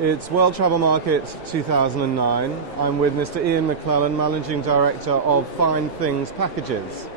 It's World Travel Market 2009. I'm with Mr. Ian McClellan, Managing Director of Fine Things Packages.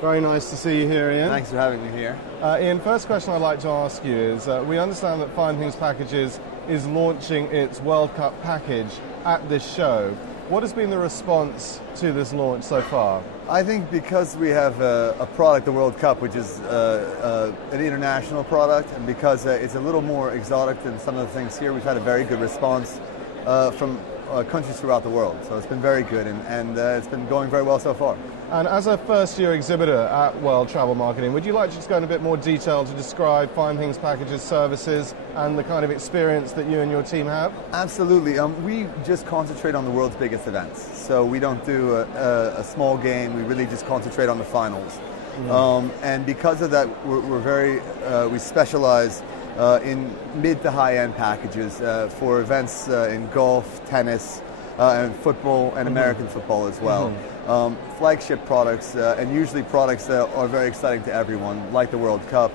Very nice to see you here, Ian. Thanks for having me here. Ian, first question I'd like to ask you is, we understand that Fine Things Packages is launching its World Cup package at this show. What has been the response to this launch so far? I think because we have a product, the World Cup, which is an international product, and because it's a little more exotic than some of the things here, we've had a very good response from countries throughout the world. So it's been very good, and it's been going very well so far. And as a first-year exhibitor at World Travel Marketing, would you like to just go in a bit more detail to describe Fine Things Packages services and the kind of experience that you and your team have? Absolutely. We just concentrate on the world's biggest events. So we don't do a small game. We really just concentrate on the finals. And because of that, we specialize in mid to high-end packages for events in golf, tennis, and football, and American football as well. Flagship products, and usually products that are very exciting to everyone, like the World Cup,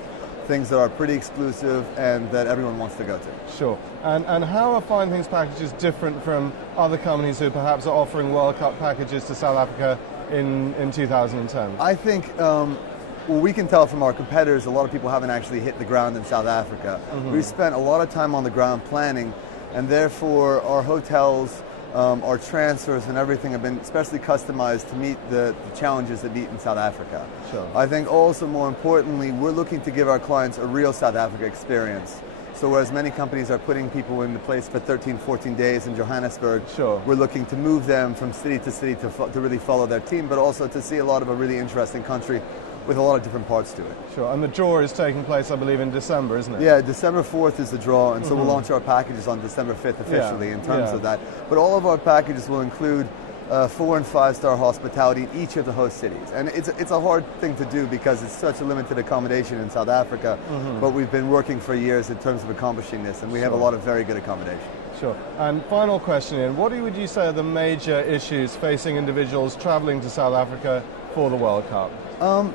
things that are pretty exclusive and that everyone wants to go to. Sure. And how are Fine Things Packages different from other companies who perhaps are offering World Cup packages to South Africa in 2010? I think what we can tell from our competitors, a lot of people haven't actually hit the ground in South Africa. We've spent a lot of time on the ground planning, and therefore our hotels, our transfers and everything have been especially customized to meet the challenges that meet in South Africa. Sure. I think also more importantly, we're looking to give our clients a real South Africa experience. So whereas many companies are putting people in the place for 13, 14 days in Johannesburg, sure, we're looking to move them from city to city to really follow their team, but also to see a lot of a really interesting country with a lot of different parts to it. Sure, and the draw is taking place, I believe, in December, isn't it? Yeah, December 4th is the draw, and so we'll launch our packages on December 5th officially in terms of that. But all of our packages will include 4- and 5-star hospitality in each of the host cities. And it's a hard thing to do because it's such a limited accommodation in South Africa, but we've been working for years in terms of accomplishing this, and we have a lot of very good accommodation. Sure. And final question, Ian, what would you say are the major issues facing individuals traveling to South Africa for the World Cup?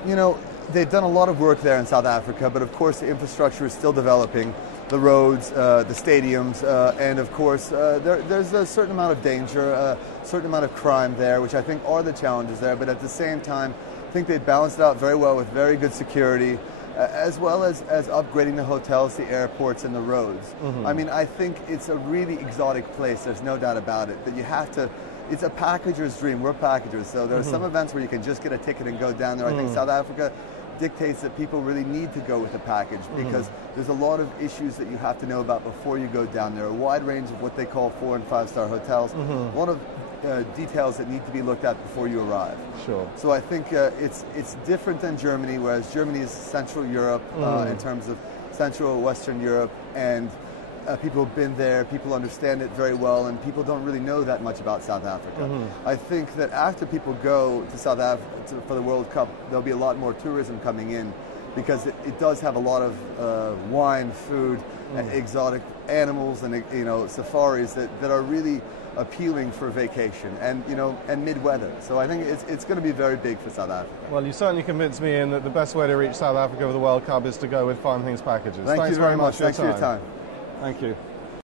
You know, they've done a lot of work there in South Africa, but of course the infrastructure is still developing, the roads, the stadiums, and of course there's a certain amount of danger, a certain amount of crime there, which I think are the challenges there, but at the same time, I think they've balanced it out very well with very good security, as well as upgrading the hotels, the airports, and the roads. I mean, I think it's a really exotic place, there's no doubt about it, that you have to. It's a packager's dream. We're packagers, so there are some events where you can just get a ticket and go down there. I think South Africa dictates that people really need to go with a package because there's a lot of issues that you have to know about before you go down there. A wide range of what they call 4- and 5-star hotels. A lot of details that need to be looked at before you arrive. Sure. So I think it's different than Germany, whereas Germany is Central Europe in terms of Central Western Europe, and people have been there, people understand it very well, and people don't really know that much about South Africa. I think that after people go to South Africa for the World Cup, there'll be a lot more tourism coming in because it does have a lot of wine, food, exotic animals, and safaris that are really appealing for vacation and mid-weather. So I think it's going to be very big for South Africa. Well, you certainly convinced me in that the best way to reach South Africa for the World Cup is to go with Fine Things Packages. Thanks you very much. Thanks for your time. Thank you.